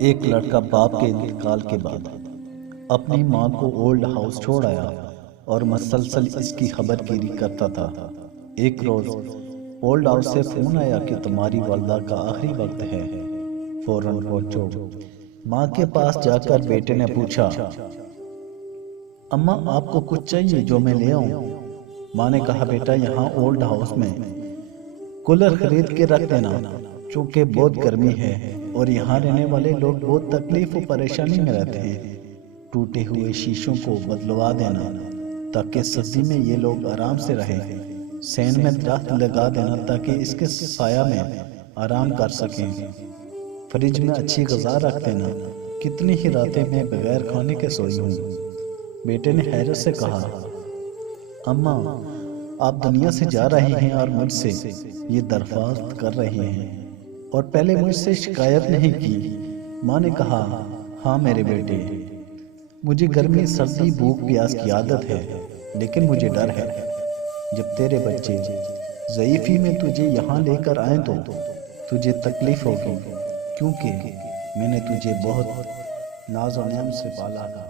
ایک لڑکا باپ کے انتقال کے بعد اپنی ماں کو اولڈ ہاؤس چھوڑ آیا اور مسلسل اس کی خبر گیری کرتا تھا۔ ایک روز اولڈ ہاؤس سے فون آیا کہ تمہاری والدہ کا آخری وقت ہے، فوراً پہنچو۔ ماں کے پاس جا کر بیٹے نے پوچھا، اماں آپ کو کچھ چاہیے جو میں لے آؤں؟ ماں نے کہا، بیٹا یہاں اولڈ ہاؤس میں کولر خرید کے رکھ دینا، چونکہ بہت گرمی ہے اور یہاں رہنے والے لوگ بہت تکلیف و پریشانی میں رہتے ہیں۔ ٹوٹے ہوئے شیشوں کو بدلوا دینا تاکہ سردی میں یہ لوگ آرام سے رہیں۔ سین میں درخت لگا دینا تاکہ اس کے سایہ میں آرام کر سکیں۔ فریج میں اچھی غذا رکھ دینا، کتنی ہی راتیں میں بغیر کھانے کے سوئی ہوں۔ بیٹے نے حیرت سے کہا، اماں آپ دنیا سے جا رہی ہیں اور مجھ سے یہ درخواست کر رہی ہیں، اور پہلے مجھ سے شکایت نہیں کی۔ ماں نے کہا، ہاں میرے بیٹے، مجھے گرمی سردی بھوک پیاس کی عادت ہے، لیکن مجھے ڈر ہے جب تیرے بچے ضعیفی میں تجھے یہاں لے کر آئیں تو تجھے تکلیف ہوگی، کیونکہ میں نے تجھے بہت ناز و نعمت سے پالا تھا۔